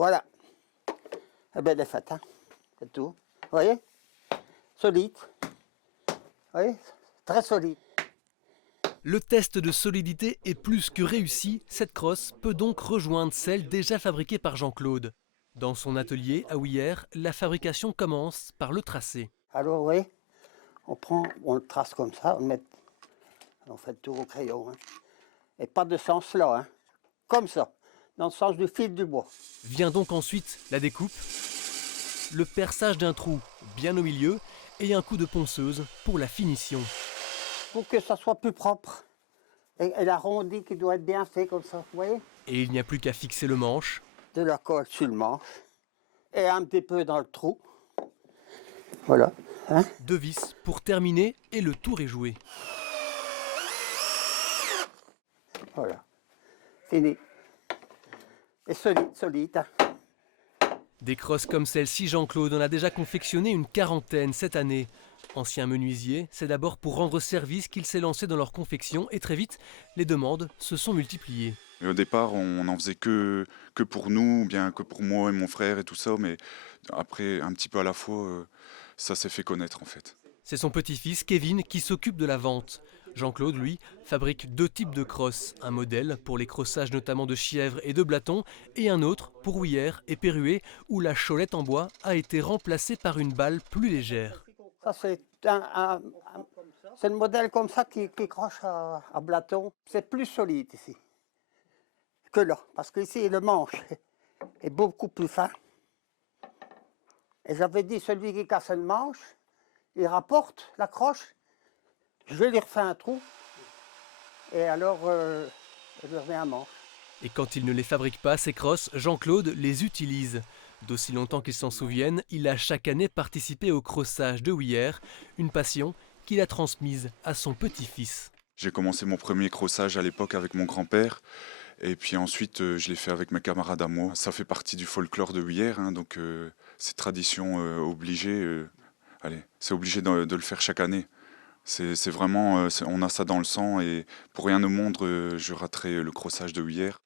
Voilà. Eh bien, elle est faite, hein. C'est tout. Vous voyez? Solide. Vous voyez? Très solide. Le test de solidité est plus que réussi, cette crosse peut donc rejoindre celle déjà fabriquée par Jean-Claude. Dans son atelier à Ouillère, la fabrication commence par le tracé. Alors, vous voyez, on le trace comme ça, on fait le tour au crayon. Hein. Et pas de sens là, hein. Comme ça, dans le sens du fil du bois. Vient donc ensuite la découpe, le perçage d'un trou bien au milieu et un coup de ponceuse pour la finition. Pour que ça soit plus propre. Et l'arrondi qui doit être bien fait comme ça, vous voyez? Et il n'y a plus qu'à fixer le manche. De la colle sur le manche. Et un petit peu dans le trou. Voilà. Hein? 2 vis pour terminer et le tour est joué. Voilà. Fini. Et solide, solide. Hein. Des crosses comme celle-ci, Jean-Claude en a déjà confectionné une quarantaine cette année. Ancien menuisier, c'est d'abord pour rendre service qu'il s'est lancé dans leur confection et très vite, les demandes se sont multipliées. Et au départ, on n'en faisait que pour nous, bien que pour moi et mon frère et tout ça, mais après, un petit peu à la fois, ça s'est fait connaître en fait. C'est son petit-fils Kevin qui s'occupe de la vente. Jean-Claude, lui, fabrique 2 types de crosses. Un modèle pour les crossages notamment de chièvres et de blatons et un autre pour Ouillère et Perruet où la cholette en bois a été remplacée par une balle plus légère. Ça, c'est le modèle comme ça qui croche à bâton. C'est plus solide ici que là. Parce qu'ici, le manche est beaucoup plus fin. Et j'avais dit, celui qui casse le manche, il rapporte la croche, je lui refais un trou, et alors je lui remets un manche. Et quand il ne les fabrique pas, ces crosses, Jean-Claude les utilise. D'aussi longtemps qu'il s'en souvienne, il a chaque année participé au crossage de Ouillère, une passion qu'il a transmise à son petit-fils. J'ai commencé mon premier crossage à l'époque avec mon grand-père, et puis ensuite je l'ai fait avec mes camarades à moi. Ça fait partie du folklore de Ouillère, hein, donc c'est tradition obligée. Allez, c'est obligé de le faire chaque année. C'est vraiment, on a ça dans le sang, et pour rien au monde, je raterai le crossage de Ouillère.